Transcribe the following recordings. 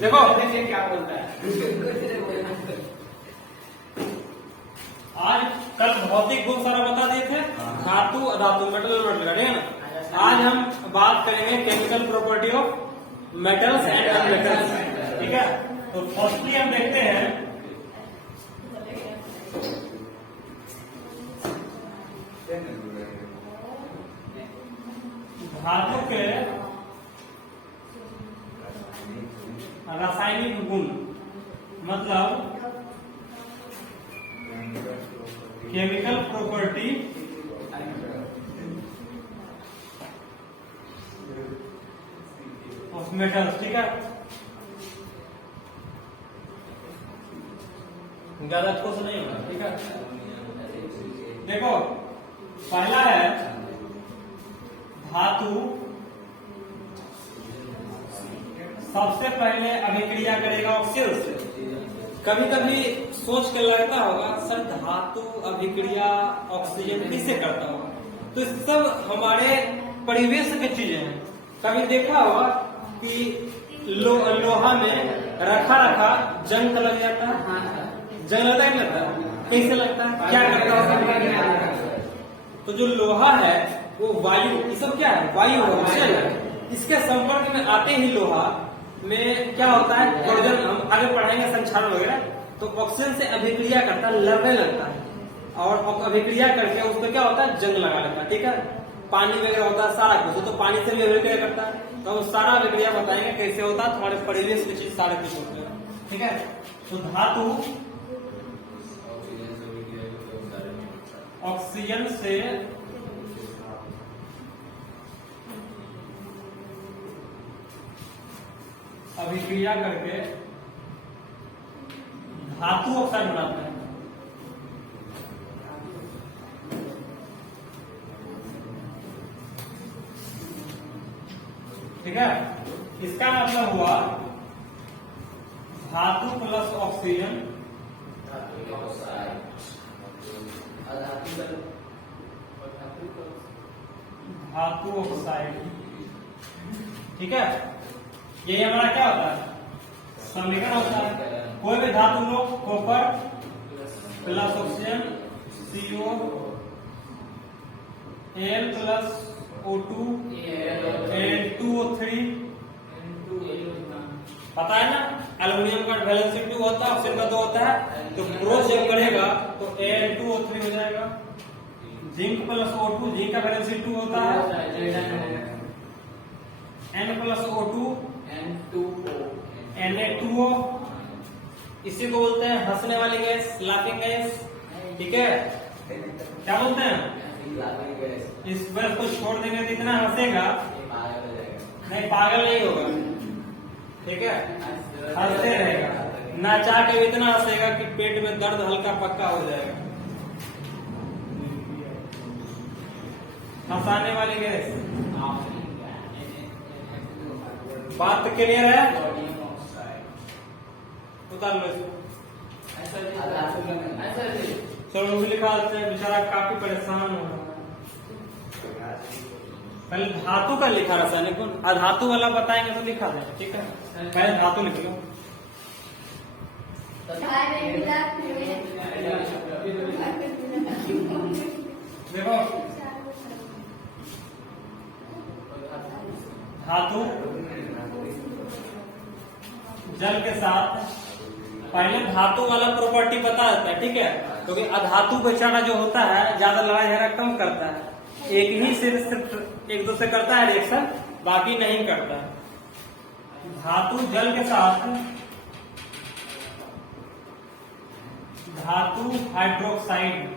देखो क्या बोलता है। आज कल भौतिक गुण सारा बता दिए थे, धातु अधातु मेटल ठीक है ना। आज हम बात करेंगे chemical property of metals and nonmetals, ठीक है। तो फर्स्टली हम देखते हैं धातु के रासायनिक गुण, मतलब केमिकल प्रॉपर्टी ऑफ मेटल्स, ठीक है। ज्यादा ठोस नहीं होगा, ठीक है। देखो पहला है धातु सबसे पहले अभिक्रिया करेगा ऑक्सीजन से। कभी कभी सोच के लगता होगा सर धातु अभिक्रिया ऑक्सीजन किससे करता होगा, तो ये सब हमारे परिवेश की चीजें हैं। कभी देखा होगा कि लोहा में रखा रखा जंग लग जाता है, जंग लगता है, लगता है कैसे लगता है, क्या करता होगा। तो जो लोहा है वो वायु, ये सब क्या है, वायु ऑक्सीजन है। इसके संपर्क में आते ही लोहा में क्या होता है, हाइड्रोजन, हम आगे पढ़ाएंगे संक्षारण वगैरह, तो ऑक्सीजन से अभिक्रिया करता है, लड़ने लगता है, और अभिक्रिया करके उसमें क्या होता है, जंग लगा लेता है, ठीक है। पानी वगैरह होता है सारा कुछ, तो पानी से भी अभिक्रिया करता है। तो हम सारा अभिक्रिया बताएंगे कैसे होता है, तुम्हारे परिवेश की चीज सारे कुछ होते हैं, ठीक है। तो धातु ऑक्सीजन से अभिक्रिया करके धातु ऑक्साइड बनाते हैं, ठीक है। इसका मतलब हुआ धातु प्लस ऑक्सीजन धातु ऑक्साइड, ठीक है। ये हमारा क्या होता है, समीकरण होता है। कोई भी धातु लो, copper plus oxygen CO Al plus O2 N2O3, पता है ना, एल्युमिनियम का वैलेंसी 2 होता है, ऑक्सीजन का 2 होता है, तो क्रॉस जब करेगा तो Al2O3 हो जाएगा। जिंक प्लस O2, जिंक का वैलेंसी 2 होता है, N प्लस O2 Na2O, इसी को बोलते हैं हंसने वाली गैस, लाफिंग गैस, ठीक है। क्या बोलते हैं, इस गैस को छोड़ देंगे तो इतना हंसेगा, नहीं पागल नहीं होगा, ठीक है, हंसते रहेगा, ना चाह के इतना हंसेगा कि पेट में दर्द हल्का पक्का हो जाएगा। हंसाने वाली गैस, बात क्लियर है, उतार लो इसको। चलो भी लिखा देते हैं, बेचारा काफी परेशान हो रहा है। पहले धातु का लिखा रासायनिक गुण, अधातु वाला बताएंगे तो लिखा दें, ठीक है। पहले धातु लिख लो। देखो धातु जल के साथ, पहले धातु वाला प्रॉपर्टी बता देता है, ठीक है, क्योंकि अधातु बेचारा जो होता है ज्यादा लड़ाई झगड़ा कम करता है, एक ही सिर्फ एक दूसरे करता है रिएक्शन, बाकी नहीं करता। धातु जल के साथ धातु हाइड्रोक्साइड,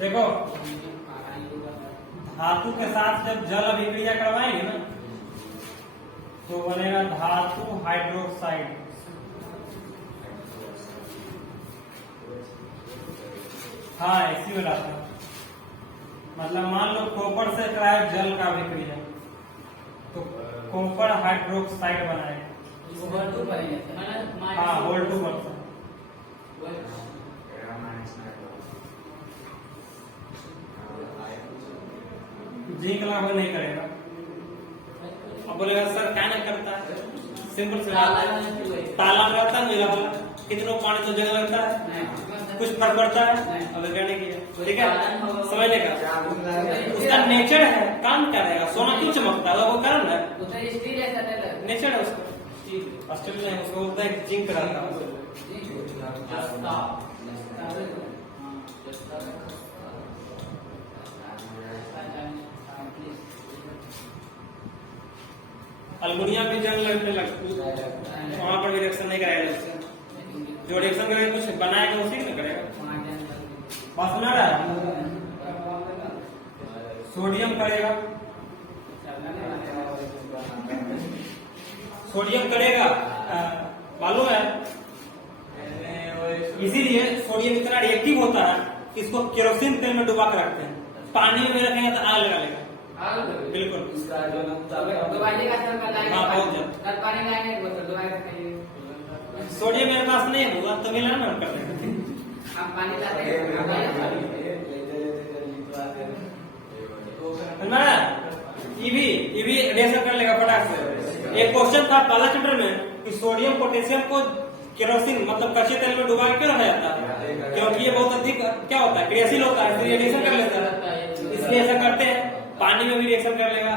देखो धातु के साथ जब जल अभिक्रिया करवाएंगे ना तो बनेगा धातु हाइड्रोक्साइड। हाँ इसी में रहता, मतलब मान लो कॉपर से कराए जल का अभिक्रिया तो कॉपर हाइड्रोक्साइड बनाएगा। हाँ होल टू परसेंट। जिंक लागू नहीं करेगा। अब बोलेगा सर क्या नहीं करता है, सिंपल से ताला में रहता है नीला वाला, कितनों पानी तो जगह लगता है, कुछ फर्क पड़ता है। अब कहने की ठीक है समझने का, उसका नेचर है, काम क्या रहेगा। सोना क्यों चमकता है, वो कारण है, नेचर है उसका, स्टील नहीं, उसको बोलता है जिंक रहता है। अल्मुनियम भी जंग लगने लगती है, वहां पर भी रिएक्शन नहीं करेगा उससे, जो रिएक्शन करेगा कुछ बनाएगा उसी में करेगा। बात सुना रहा है। सोडियम करेगा, सोडियम करेगा मालूम है, इसीलिए सोडियम इतना रिएक्टिव होता है कि इसको केरोसिन तेल में डुबा कर रखते हैं, पानी में रखेंगे तो आग लगा लेगा। बिल्कुल सोडियम मेरे पास नहीं होगा तो मिला ना कर देंगे। भी रिएक्शन कर लेगा फटाक से। एक क्वेश्चन था पहला चैप्टर में कि सोडियम पोटेशियम को केरोसिन मतलब कच्चे तेल में डुबा के क्यों रखा जाता है, क्योंकि ये बहुत अधिक क्या होता है क्रियाशील होता है, इसलिए रिएक्शन कर लेता है, इसलिए ऐसा करते हैं। पानी में भी रिएक्शन कर लेगा,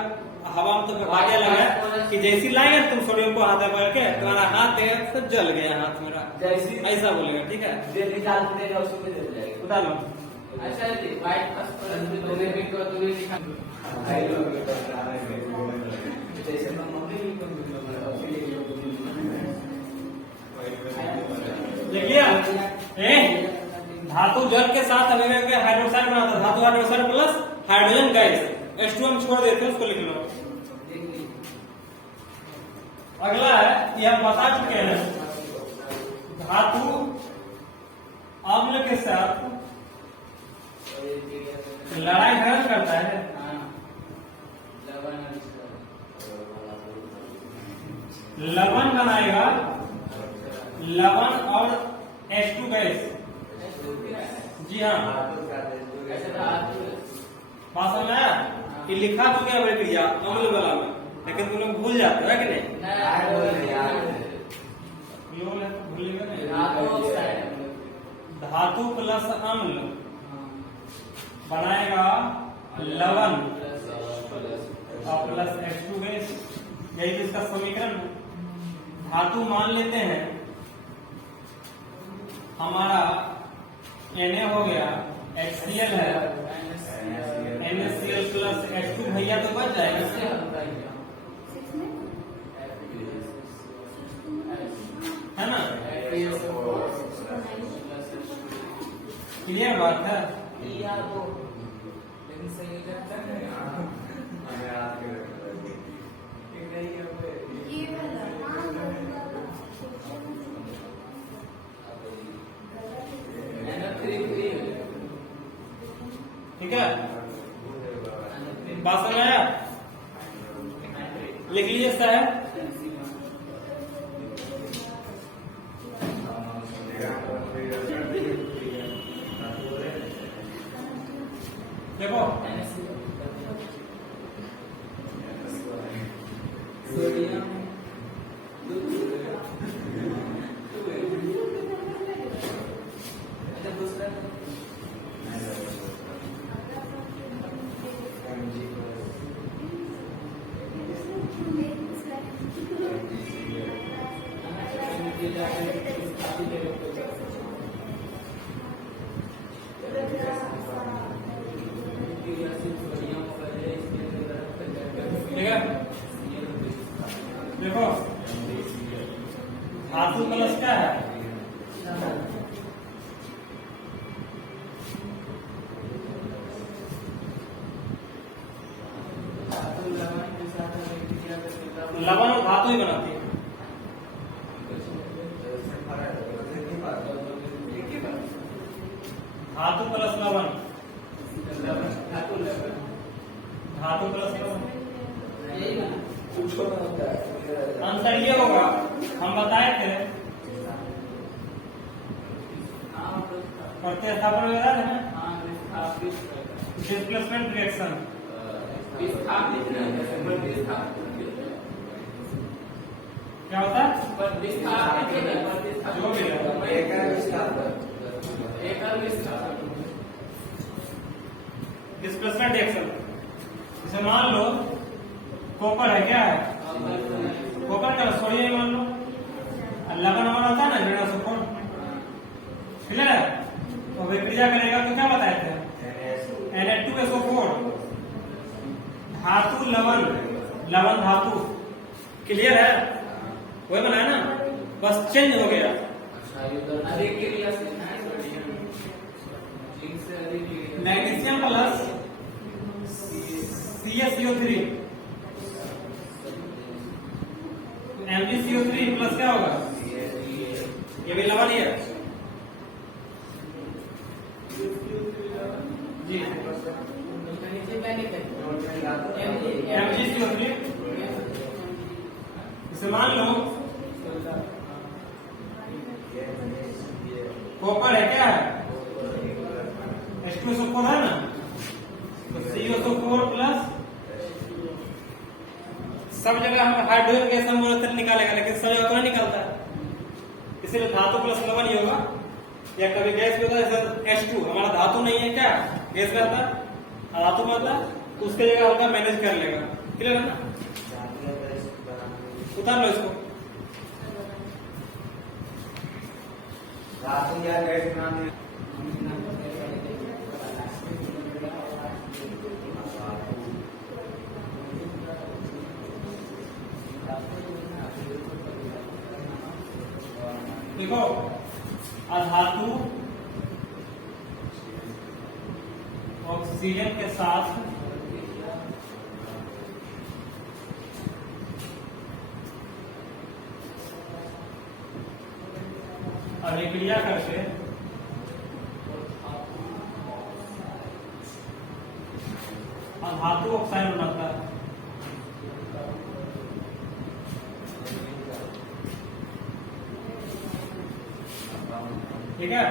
हवा में तो भाग्य लगा है कि जैसी लाएगा तुम सोडियम को हाथ में के तुम्हारा हाथ देगा तो जल गया हाथ मेरा, ऐसा बोलेगा। ठीक है उतार लो। देखिए धातु जल के साथ अभिक्रिया हाइड्रोक्साइड बनाता है, धातु hydroxide plus hydrogen gas H2 हम छोड़ देते हैं, उसको लिख लो। अगला है ये हम बता चुके हैं, धातु अम्ल के साथ लड़ाई झगड़ा करता है, लवण बनाएगा, लवण और H2 गैस। जी हाँ बात समझ आया कि लिखा तो क्या अभिक्रिया अम्ल वाला में, लेकिन तुम लोग भूल जाते हो कि नहीं, भूलिएगा नहीं। धातु प्लस अम्ल बनाएगा लवण और प्लस H2 गैस, यही तो इसका समीकरण है। धातु मान लेते हैं हमारा Na हो गया, HCl है, NaCl प्लस H2 भैया तो बच जाएगा, है ना। क्लियर बात है। ठीक है बात समझ आया, लिख लीजिए साहब। देखो देखो धातु प्लस क्या है, लवण और धातु ही बनाती है। धातु प्लस लवण, धातु प्लस लवण, आंसर ये होगा। हम बताए थे प्रतिस्थापन वगैरह है ना, डिस्प्लेसमेंट रिएक्शन। क्या होता है? जो भी डिस्प्लेसमेंट रिएक्शन। जैसे मान लो कॉपर है, क्या है? कॉपर का सोडियम मान लो, लवण हमारा होता है ना ऋणासुकोण, क्लियर है? तो विक्रिया करेगा तो क्या बताए थे? Na2SO4, धातु लवण, लवण धातु, क्लियर है? वही बनाया ना, बस चेंज हो गया। Magnesium plus CaCO3, MgCO3 plus क्या होगा? ये भी लवण ही है जी। MgCO3, इसे मान लो कॉपर है, क्या है? H2SO4 है ना, तो COSO4 प्लस, सब जगह हम हाइड्रोजन गैस हम बोलते निकालेगा, लेकिन सब जगह तो नहीं निकालता है, इसलिए धातु प्लस लवण ही होगा। या कभी गैस भी होता है, जैसे H2 हमारा धातु नहीं है, क्या गैस करता है, धातु बनता है, तो उसके जगह हल्का मैनेज कर लेगा, क्लियर है ना? उतार लो इसको। धातु या गैस बनाने देखो, अधातु ऑक्सीजन के साथ अभिक्रिया करके अधातु ऑक्साइड बनता है। ठीक है,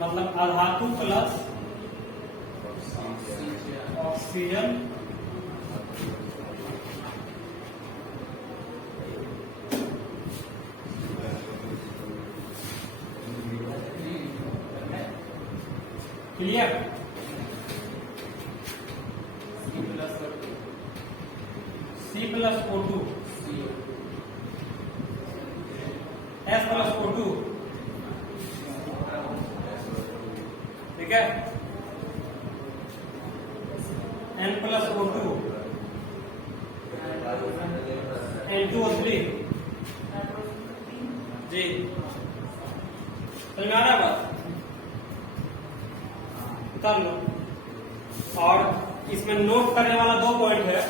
मतलब अधातु plus oxygen clear. C+O2 S+O2, ठीक है, N+O2 N2O3 जी। समझ में आ रहा है बात? उतार लो। और इसमें नोट करने वाला 2 पॉइंट है,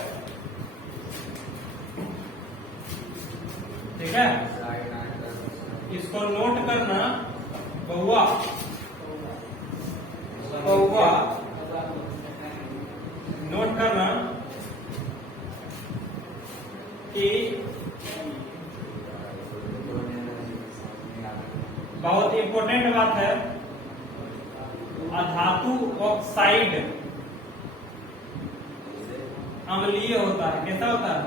ठीक है, इसको नोट करना। बहुआ बहुआ नोट करना कि बहुत इंपॉर्टेंट बात है, अधातु ऑक्साइड अम्लीय होता है। कैसा होता है?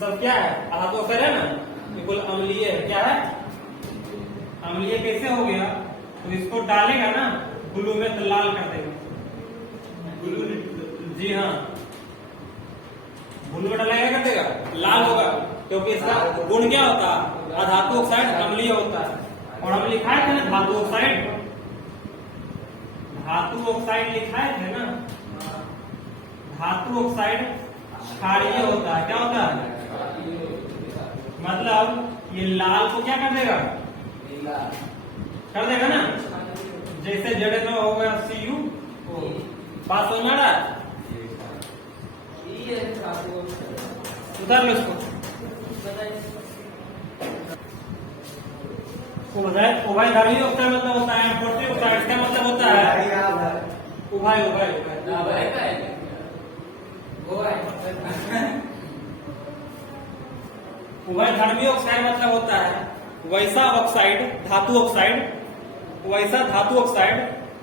सब क्या है? अधातु ऑक्साइड है ना, बिल्कुल अम्लीय है। क्या है? अम्लीय कैसे हो गया? तो इसको डालेगा ना ग्लू में तो लाल कर देगा। जी हाँ, ग्लू में डालेगा कर देगा, लाल होगा, क्योंकि इसका गुण क्या होता है? अधातु ऑक्साइड अम्लीय होता है। और हम लिखाए थे ना धातु ऑक्साइड, धातु ऑक्साइड लिखाए थे ना, धातु ऑक्साइड क्षारीय होता है। क्या होता है? मतलब ये लाल को क्या कर देगा? कर देगा ना, जैसे ZNO हो गया Cu, बात समझ में आ रहा है? उतार लो इसको। उभयधारी ऑक्साइड मतलब होता है M40 ऑक्साइड, इसका मतलब होता है उभयधर्मी ऑक्साइड मतलब होता है वैसा ऑक्साइड, धातु ऑक्साइड, वैसा धातु ऑक्साइड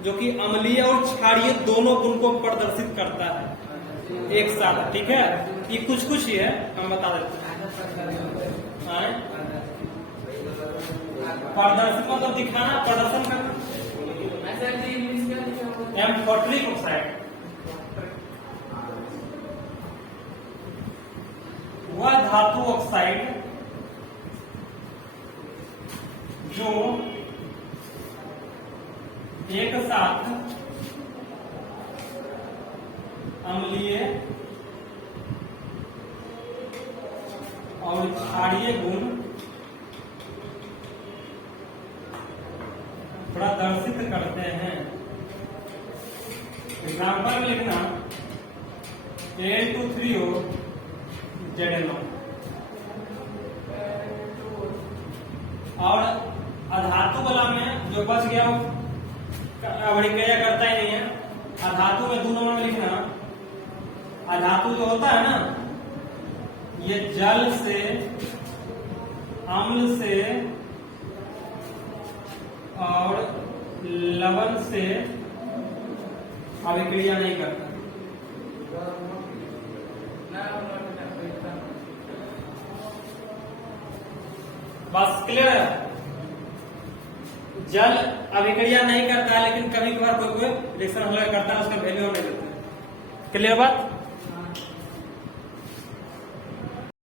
जो कि अम्लीय और क्षारीय दोनों गुण को प्रदर्शित करता है एक साथ। ठीक है, ये कुछ ही है, हम बता देते हैं। प्रदर्शित मतलब दिखाना, प्रदर्शन करना। M40 ऑक्साइड वह धातु ऑक्साइड जो एक साथ अम्लीय और क्षारीय गुण प्रदर्शित करते हैं। एग्जाम्पल में लिखना Al2,3O ZnO। और अधातु वाला में जो बच गया वो अभिक्रिया करता ही नहीं है। अधातु में 2 नंबर में लिखना, अधातु जो होता है ना, ये जल से, अम्ल से और लवण से अभिक्रिया नहीं करता। बस क्लियर है? जल अभिक्रिया नहीं करता है, लेकिन कभी कभार कोई रिएक्शन करता है, उसका वैल्यू हम नहीं देते। क्लियर बात?